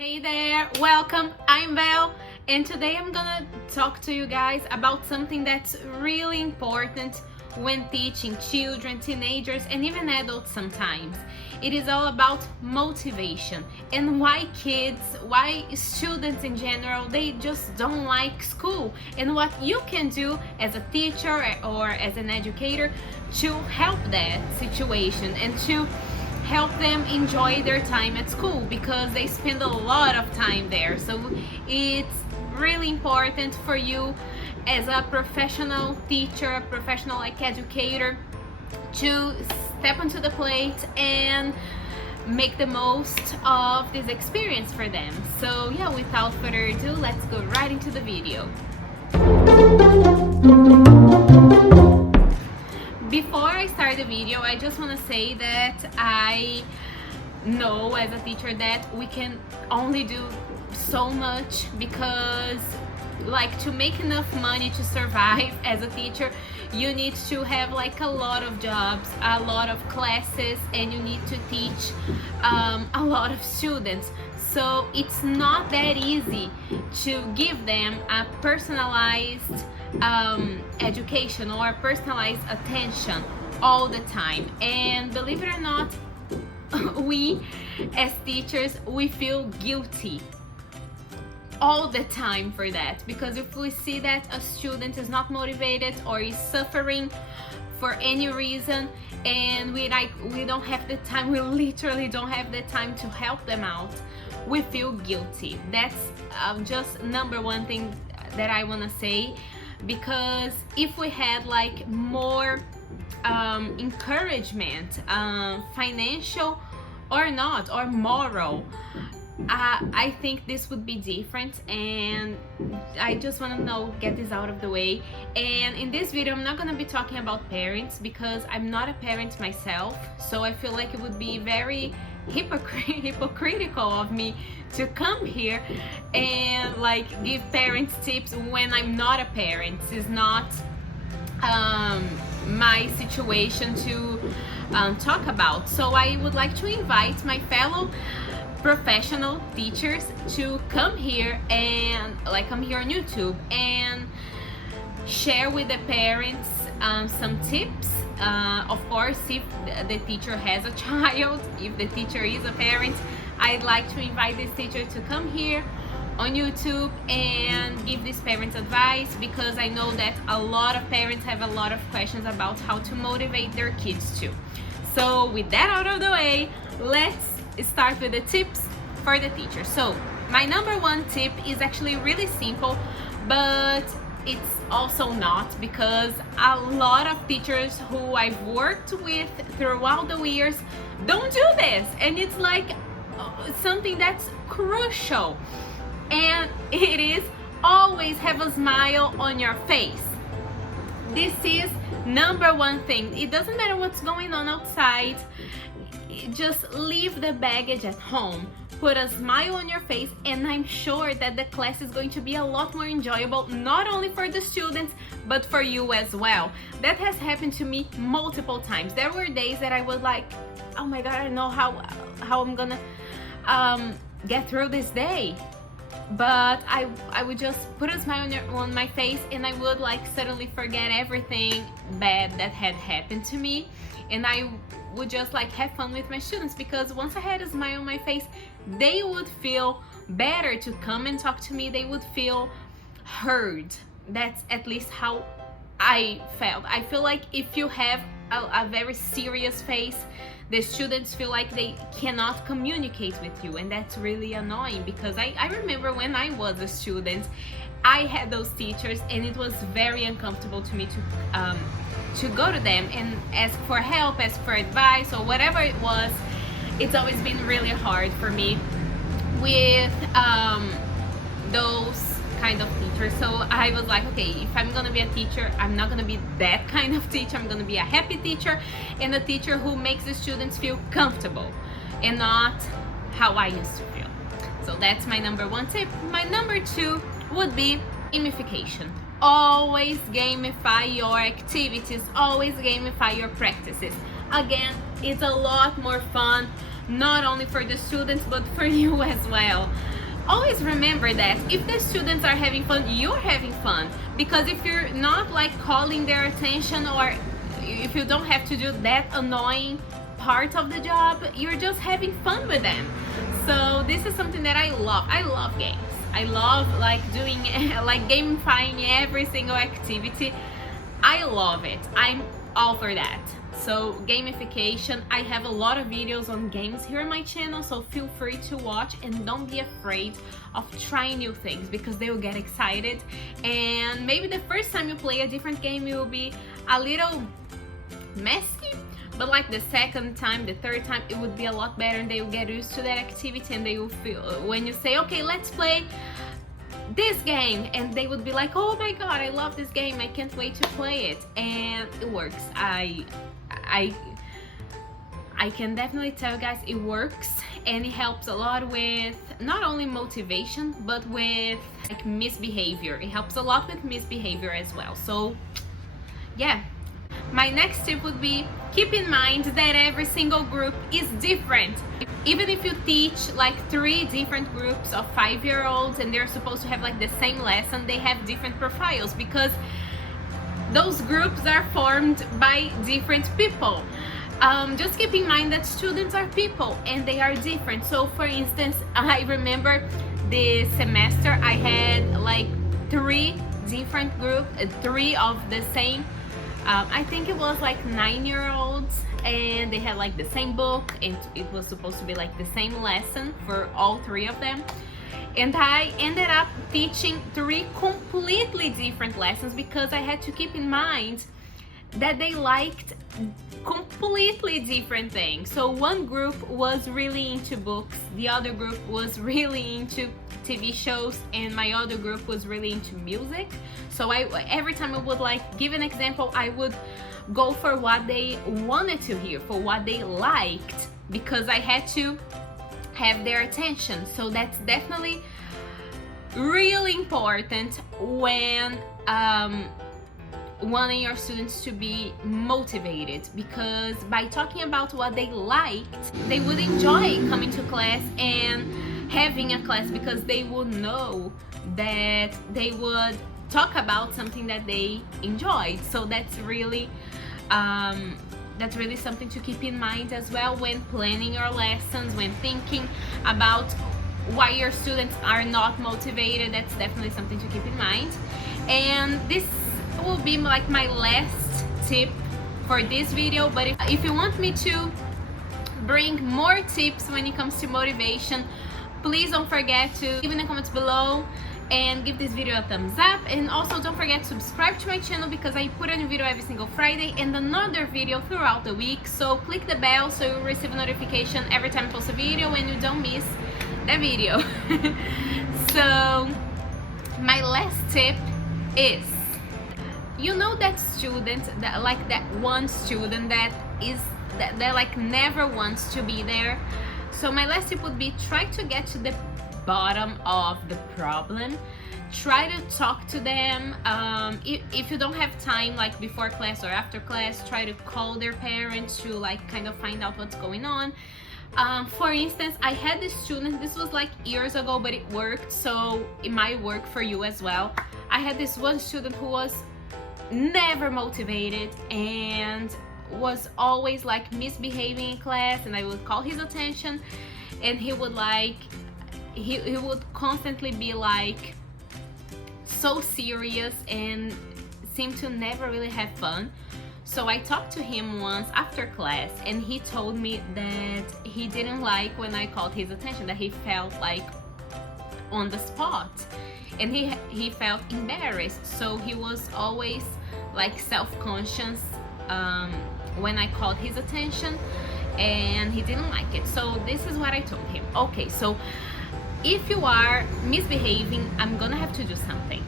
Hey there, welcome, I'm Val, and today I'm gonna talk to you guys about something that's really important when teaching children, teenagers, and even adults sometimes. It is all about motivation and why students in general, they just don't like school, and what you can do as a teacher or as an educator to help that situation and to help them enjoy their time at school, because they spend a lot of time there. So it's really important for you as a professional teacher, a professional educator, to step onto the plate and make the most of this experience for them. So yeah, without further ado, let's go right into the video. Before I start the video, I just want to say that I know as a teacher that we can only do so much, because to make enough money to survive as a teacher, you need to have a lot of jobs, a lot of classes, and you need to teach a lot of students. So it's not that easy to give them a personalized education or personalized attention all the time. And believe it or not, we as teachers, we feel guilty all the time for that, because if we see that a student is not motivated or is suffering for any reason, and we don't have the time, we literally don't have the time to help them out, we feel guilty. That's just number one thing that I want to say, because if we had more encouragement, financial or not, or moral, I think this would be different. And I just want to get this out of the way. And in this video, I'm not going to be talking about parents, because I'm not a parent myself, so I feel like it would be very hypocritical of me to come here and give parents tips when I'm not a parent. It's not my situation to talk about. So I would like to invite my fellow professional teachers to come here and come here on YouTube and share with the parents some tips. Of course, if the teacher has a child, if the teacher is a parent, I'd like to invite this teacher to come here on YouTube and give these parents advice, because I know that a lot of parents have a lot of questions about how to motivate their kids too. So with that out of the way, let's start with the tips for the teacher. So my number one tip is actually really simple, but it's also not, because a lot of teachers who I've worked with throughout the years don't do this, and it's something that's crucial, and it is always have a smile on your face. This is number one thing. It doesn't matter what's going on outside, just leave the baggage at home, put a smile on your face, and I'm sure that the class is going to be a lot more enjoyable, not only for the students but for you as well. That has happened to me multiple times. There were days that I was like, oh my god, I don't know how I'm gonna get through this day, but I would just put a smile on my face, and I would suddenly forget everything bad that had happened to me, and I would just have fun with my students, because once I had a smile on my face, they would feel better to come and talk to me. They would feel heard. That's at least how I felt. I feel like if you have a very serious face, the students feel like they cannot communicate with you, and that's really annoying, because I remember when I was a student, I had those teachers, and it was very uncomfortable to me to go to them and ask for help, ask for advice, or whatever it was. It's always been really hard for me with those kind of teachers. So I was like, okay, if I'm gonna be a teacher, I'm not gonna be that kind of teacher. I'm gonna be a happy teacher, and a teacher who makes the students feel comfortable, and not how I used to feel. So that's my number one tip. My number two would be gamification. Always gamify your activities, always gamify your practices. Again, it's a lot more fun, not only for the students but for you as well. always remember that if the students are having fun, you're having fun. Because if you're not like calling their attention, or if you don't have to do that annoying part of the job, you're just having fun with them. So this is something that I love. I love games. I love like doing like gamifying every single activity. I love it. I'm all for that. So gamification, I have a lot of videos on games here on my channel, so feel free to watch and don't be afraid of trying new things, because they will get excited, and maybe the first time you play a different game it will be a little messy, but like the second time, the third time, it would be a lot better, and they will get used to that activity, and they will feel, when you say, okay, let's play this game, and they would be like, oh my god, I love this game, I can't wait to play it. And it works. I can definitely tell you guys it works, and it helps a lot with not only motivation but with like misbehavior. It helps a lot with misbehavior as well. So yeah, my next tip would be keep in mind that every single group is different. Even if you teach like 3 different groups of 5-year-olds and they're supposed to have like the same lesson, they have different profiles, because those groups are formed by different people. Just keep in mind that students are people and they are different. So for instance, I remember this semester I had like 3 different groups, 3 of the same, I think it was like 9-year-olds, and they had like the same book, and it was supposed to be like the same lesson for all 3 of them. And I ended up teaching 3 completely different lessons, because I had to keep in mind that they liked completely different things. So one group was really into books, the other group was really into TV shows, and my other group was really into music. So every time I would like give an example, I would go for what they wanted to hear, for what they liked, because I had to have their attention. So that's definitely really important when wanting your students to be motivated, because by talking about what they liked, they would enjoy coming to class and having a class, because they would know that they would talk about something that they enjoyed. So that's really something to keep in mind as well when planning your lessons, when thinking about why your students are not motivated. That's definitely something to keep in mind. And this will be like my last tip for this video, but if you want me to bring more tips when it comes to motivation, please don't forget to leave in the comments below and give this video a thumbs up. And also don't forget to subscribe to my channel, because I put a new video every single Friday and another video throughout the week. So click the bell so you'll receive a notification every time I post a video and you don't miss that video. So my last tip is, you know that student, that like that one student that like never wants to be there. So my last tip would be, try to get to the bottom of the problem. Try to talk to them. If you don't have time like before class or after class, try to call their parents to like kind of find out what's going on. For instance, I had this student, this was like years ago, but it worked, so it might work for you as well. I had this one student who was never motivated and was always like misbehaving in class, and I would call his attention and he would like he would constantly be like so serious and seemed to never really have fun. So I talked to him once after class, and he told me that he didn't like when I called his attention, that he felt like on the spot, and he felt embarrassed. So he was always like self-conscious when I called his attention, and he didn't like it. So this is what I told him. Okay, so if you are misbehaving, I'm gonna have to do something.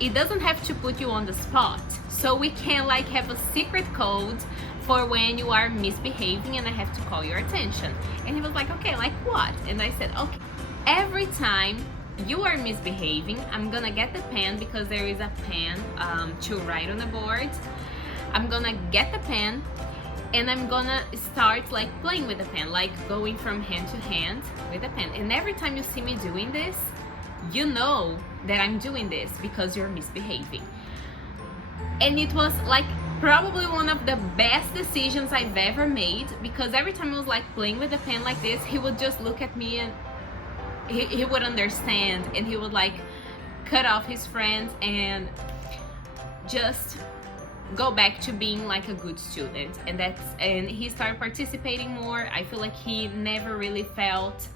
It doesn't have to put you on the spot, so we can like have a secret code for when you are misbehaving and I have to call your attention. And he was like, okay, like what? And I said, okay, every time you are misbehaving, I'm gonna get the pen, because there is a pen to write on the board. I'm gonna get the pen and I'm gonna start like playing with the pen, like going from hand to hand with the pen. And every time you see me doing this, you know that I'm doing this because you're misbehaving. And it was like probably one of the best decisions I've ever made, because every time I was like playing with the pen like this, he would just look at me and he would understand, and he would like cut off his friends and just go back to being like a good student. And he started participating more. I feel like he never really felt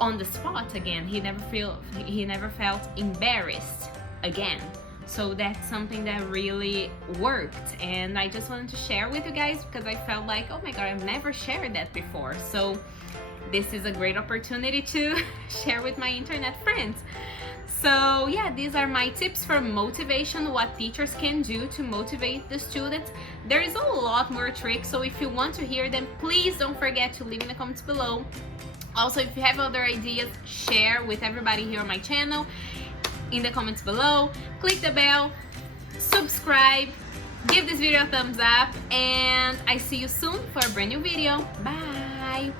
on the spot again. He never felt embarrassed again. So that's something that really worked, and I just wanted to share with you guys because I felt like, oh my god, I've never shared that before. So this is a great opportunity to share with my internet friends. So yeah, these are my tips for motivation, what teachers can do to motivate the students. There is a lot more tricks, so if you want to hear them, please don't forget to leave in the comments below. Also, if you have other ideas, share with everybody here on my channel in the comments below. Click the bell, subscribe, give this video a thumbs up, and I see you soon for a brand new video. Bye!